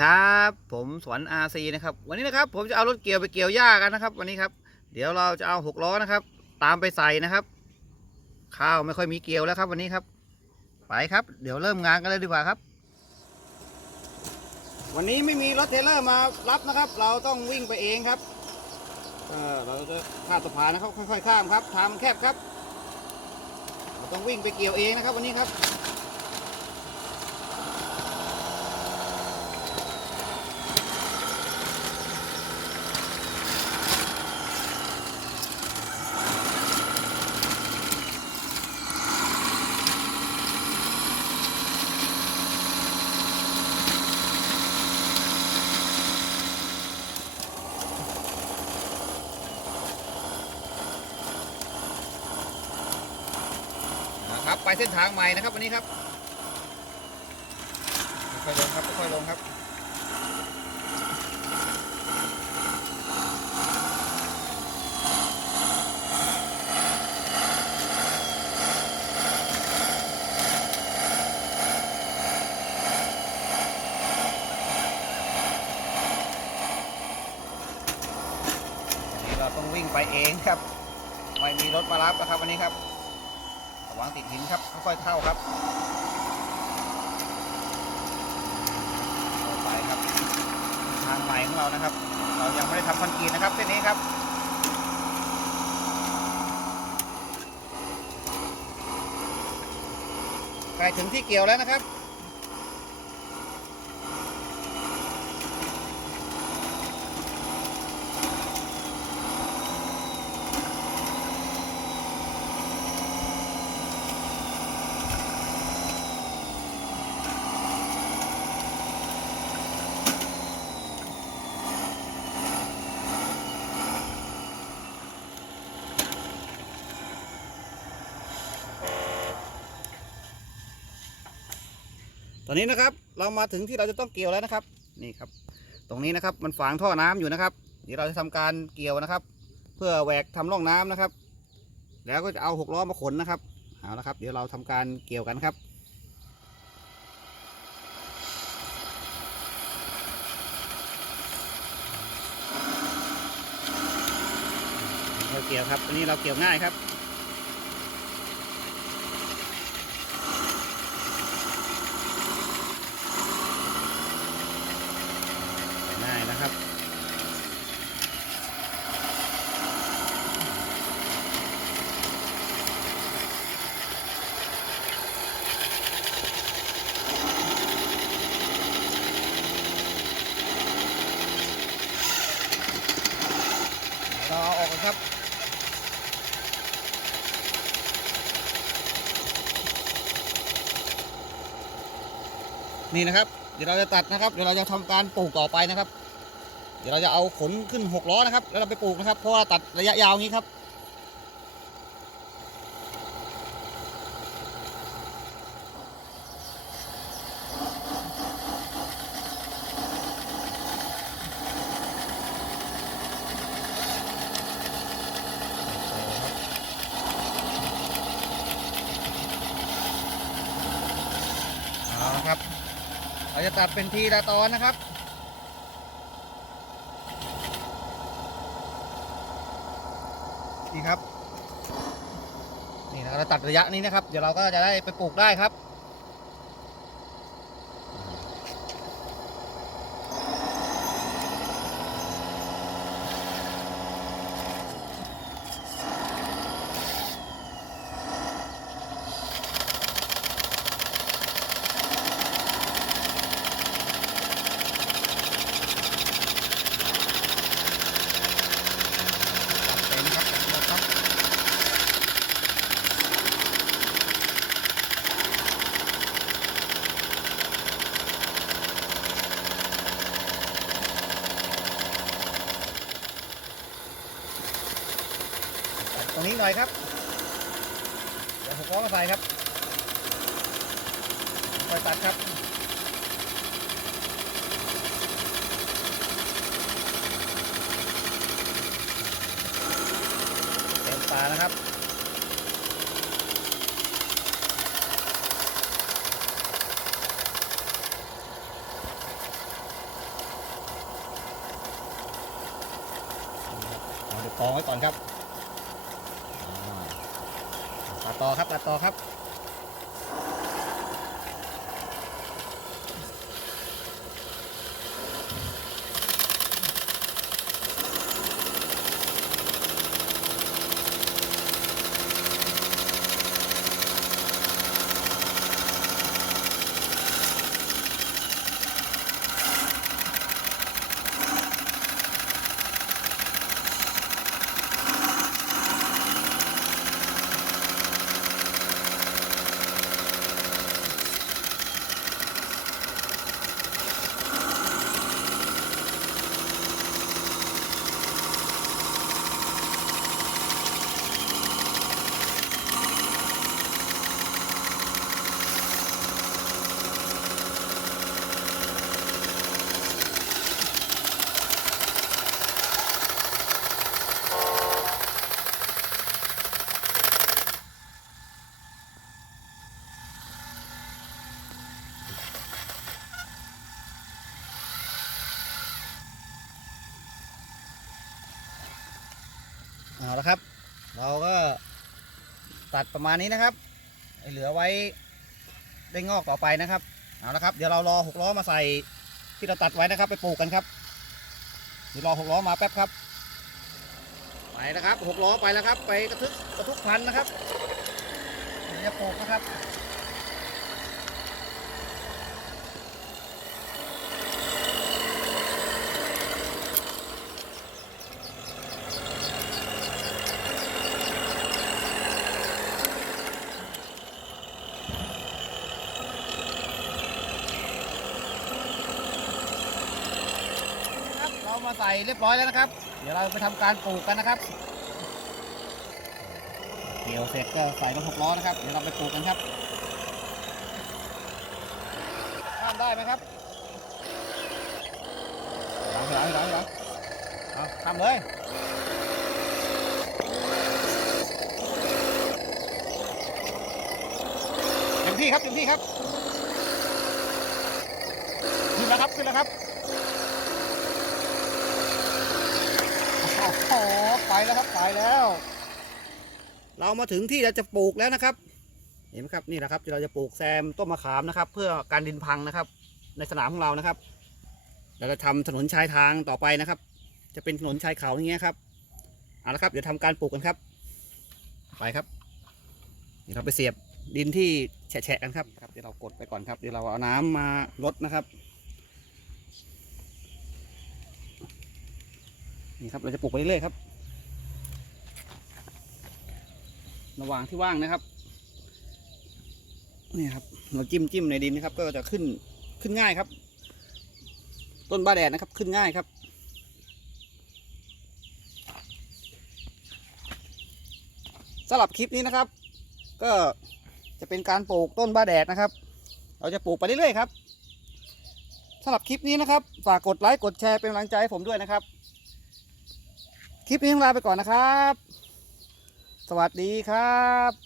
ครับ ผมสวนอาซีนะครับ วันนี้นะครับ ผมจะเอารถเกี่ยวไปเกี่ยวหญ้ากันนะครับ วันนี้ครับ เดี๋ยวเราจะเอาหกล้อนะครับ ตามไปใส่นะครับ ข้าวไม่ค่อยมีเกี่ยวแล้วครับ วันนี้ครับ ไปครับ เดี๋ยวเริ่มงานกันเลยดีกว่าครับ วันนี้ไม่มีรถเทรลเลอร์มารับนะครับ เราต้องวิ่งไปเองครับเออเราจะข้ามสะพานนะครับค่อยๆข้ามครับทางแคบครับ เราต้องวิ่งไปเกี่ยวเองนะครับ วันนี้ครับ ไปเส้นทางใหม่นะครับวันนี้ครับค่อยลงครับค่อยลงครับวันนี้เราต้องวิ่งไปเองครับ ไม่มีรถมารับนะครับวันนี้ครับ วางติดหินครับค่อยๆเข้าครับต่อไปครับ ทางใหม่ของเรานะครับ เรายังไม่ได้ทำคอนกรีตนะครับเส้นนี้ครับใกล้ถึงที่เกี่ยวแล้วนะครับ ตอนนี้นะครับเรามาถึงที่เราจะต้องเกี่ยวแล้วนะครับ นี่ครับ ตรงนี้นะครับมันฝางท่อน้ำอยู่นะครับเดี๋ยวเราจะทำการเกี่ยวนะครับ เพื่อแหวกทำร่องน้ำนะครับ แล้วก็จะเอาหกล้อมาขนนะครับเอาละครับ เดี๋ยวเราทำการเกี่ยวกันครับเราเกี่ยวครับอันนี้เราเกี่ยวง่ายครับ ง่ายนะครับ เราเอาออกกันครับ นี่นะครับ เดี๋ยวเราจะตัดนะครับ เดี๋ยวเราจะทำการปลูกต่อไปนะครับ เดี๋ยวเราจะเอาขนขึ้นหกล้อนะครับ แล้วเราไปปลูกนะครับ เพราะว่าตัดระยะยาวงี้ครับ เอาละครับ เรา จะตัดเป็นทีละตอนนะครับนี่ครับนี่นะเราตัดระยะนี้นะครับ เดี๋ยวเราก็จะได้ไปปลูกได้ครับ ตรงนี้หน่อยครับ เดี๋ยวหกล้อมาใส่ครับคอยตัดครับเต็มตานะครับกองไว้ก่อนครับ ต่อครับตัดต่อครับ เอาละครับ เราก็ตัดประมาณนี้นะครับ เหลือไว้ได้งอกต่อไปนะครับ เอาละครับ เดี๋ยวเรารอหกล้อมาใส่ที่เราตัดไว้นะครับ ไปปลูกกันครับเดี๋ยวรอหกล้อมาแป๊บครับ ไปนะครับหกล้อไปแล้วครับ ไปกระทึกกระทุกพันนะครับเดี๋ยวจะปลูกนะครับ มาใส่เรียบร้อยแล้วนะครับ เดี๋ยวเราไปทำการปลูกกันนะครับ เกี่ยวเสร็จก็ใส่รถหกล้อนะครับ เดี๋ยวเราไปปลูกกันครับ ข้ามได้ไหมครับหลังหลังหลังหลังเอาข้ามเลยเต็มที่ครับเต็มที่ครับ ขึ้นแล้วครับ ขึ้นแล้วครับ โอ้โห ไปแล้วครับไปแล้ว เรามาถึงที่เราจะปลูกแล้วนะครับ เห็นไหมครับนี่แหละครับที่เราจะปลูกแซมต้นมะขามนะครับ เพื่อการดินพังนะครับ ในสนามของเรานะครับเราจะทำถนนชายทางต่อไปนะครับ จะเป็นถนนชายเขาอย่างเงี้ยครับเอาละครับเดี๋ยวทำการปลูกกันครับ ไปครับเดี๋ยวเราไปเสียบดินที่แฉะๆกันครับครับเดี๋ยวเรากดไปก่อนครับ เดี๋ยวเราเอาน้ำมาลดนะครับ นี่ครับเราจะปลูกไปเรื่อยๆครับ ระหว่างที่ว่างนะครับนี่ครับ เราจิ้มจิ้มในดินนะครับ ก็จะขึ้นขึ้นง่ายครับ ต้นบ้าแดดนะครับ ขึ้นง่ายครับสำหรับคลิปนี้นะครับ ก็จะเป็นการปลูกต้นบ้าแดดนะครับ เราจะปลูกไปเรื่อยๆครับสำหรับคลิปนี้นะครับ ฝากกดไลค์กดแชร์เป็นกำลังใจให้ผมด้วยนะครับ คลิปนี้ต้องลาไปก่อนนะครับ สวัสดีครับ